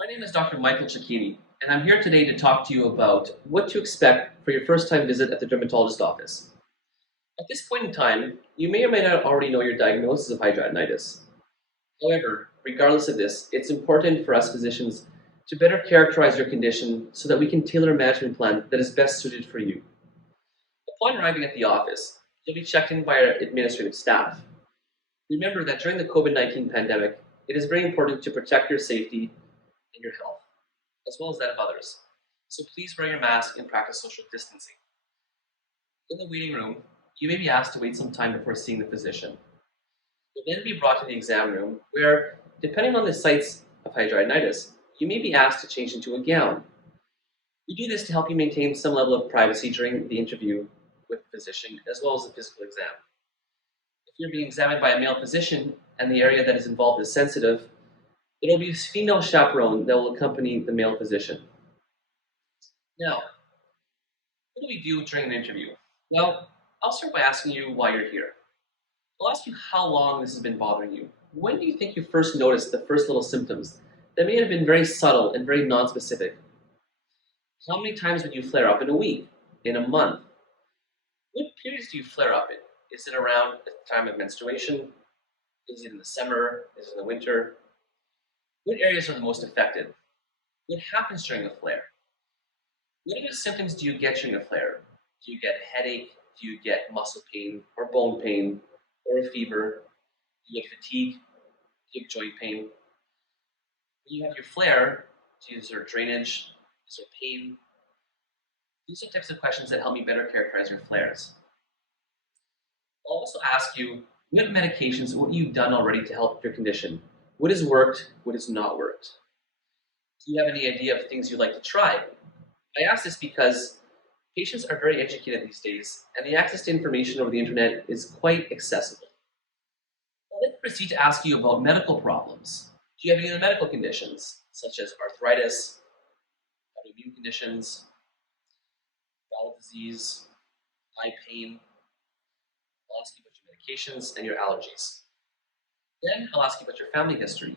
My name is Dr. Michael Cecchini, and I'm here today to talk to you about what to expect for your first time visit at the dermatologist office. At this point in time, you may or may not already know your diagnosis of hidradenitis. However, regardless of this, it's important for us physicians to better characterize your condition so that we can tailor a management plan that is best suited for you. Upon arriving at the office, you'll be checked in by our administrative staff. Remember that during the COVID-19 pandemic, it is very important to protect your safety and your health, as well as that of others. So please wear your mask and practice social distancing. In the waiting room, you may be asked to wait some time before seeing the physician. You'll then be brought to the exam room where, depending on the sites of hidradenitis, you may be asked to change into a gown. We do this to help you maintain some level of privacy during the interview with the physician, as well as the physical exam. If you're being examined by a male physician and the area that is involved is sensitive, there will be a female chaperone that will accompany the male physician. Now, what do we do during an interview? Well, I'll start by asking you why you're here. I'll ask you how long this has been bothering you. When do you think you first noticed the first little symptoms that may have been very subtle and very non-specific? How many times would you flare up in a week, in a month? What periods do you flare up in? Is it around the time of menstruation? Is it in the summer? Is it in the winter? What areas are the most affected? What happens during a flare? What other symptoms do you get during a flare? Do you get a headache? Do you get muscle pain or bone pain or a fever? Do you get fatigue? Do you have joint pain? When you have your flare, is there drainage? Is there pain? These are types of questions that help me better characterize your flares. I'll also ask you, what medications, what you've done already to help your condition? What has worked? What has not worked? Do you have any idea of things you'd like to try? I ask this because patients are very educated these days, and the access to information over the internet is quite accessible. I'll then proceed to ask you about medical problems. Do you have any other medical conditions, such as arthritis, autoimmune conditions, bowel disease, eye pain? I'll ask you about your medications and your allergies. Then I'll ask you about your family history.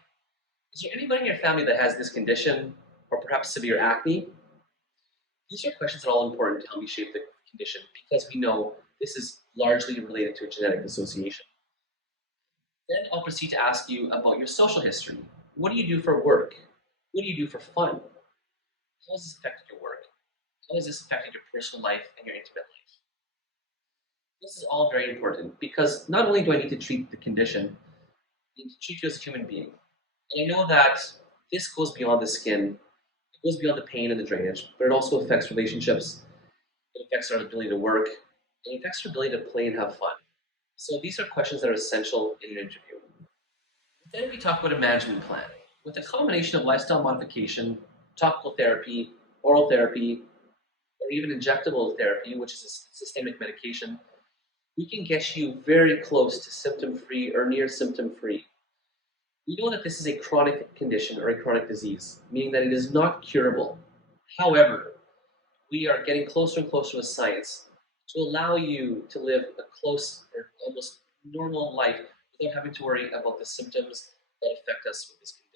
Is there anybody in your family that has this condition, or perhaps severe acne? These are questions that are all important to help me shape the condition because we know this is largely related to a genetic association. Then I'll proceed to ask you about your social history. What do you do for work? What do you do for fun? How has this affected your work? How has this affected your personal life and your intimate life? This is all very important because not only do I need to treat the condition, I need to treat you as a human being. And I know that this goes beyond the skin, it goes beyond the pain and the drainage, but it also affects relationships, it affects our ability to work, and it affects our ability to play and have fun. So these are questions that are essential in an interview. Then we talk about a management plan. With a combination of lifestyle modification, topical therapy, oral therapy, or even injectable therapy, which is a systemic medication, we can get you very close to symptom-free or near symptom-free. We know that this is a chronic condition or a chronic disease, meaning that it is not curable. However, we are getting closer and closer with science to allow you to live a close or almost normal life without having to worry about the symptoms that affect us with this condition.